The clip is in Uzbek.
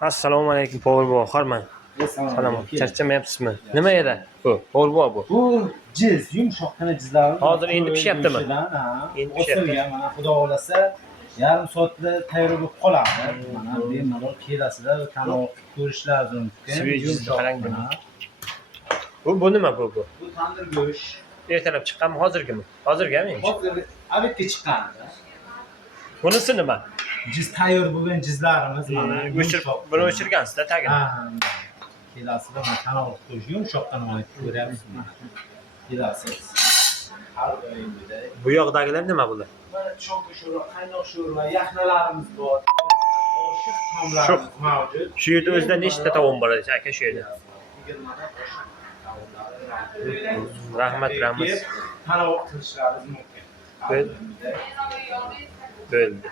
Assalomu alaykum Po'g'irbo, hormang. Salom. Charchamayapsizmi? Nima edi bu? Po'g'irbo bu. Bu jiz, yumshoqqina jizlar. Hozir endi pishyaptimi? Endi pishyapti. O'silgan, mana xudo xolasa yarim soatda tayyor bo'lib qoladi. Mana bemalol kelasizlar, tanovul qilib ko'rishlaringiz mumkin. Svet jizni qarang buni. Yumshoq. Bu nima bu? Bu tandir go'sht. Ertalab chiqqanmi, hozirgimi? Hozirgami? Hozir albatta chiqqandi. Bunisi nima? Jiz tayyor bo'lgan jizlarimiz mana. Buni o'chirgansizda tagini. Ha. Kelasizlar, mana tanovul qilib ko'rish yumshoqqina mana ko'ryapsizmi mana. Kelasiz. Har doimgidek. Bu yoqdagilar nima bular? Mana chonka sho'rva, qaynoq sho'rva, yaxnalarimiz bor. Oshiq taomlarimiz mavjud. Shu yerda o'zida nechta taom bor edi aka shu yerda? 20 ta oshiq taomlar. Rahmat. Tanovul qilishlaringiz mumkin. Bo'ldi.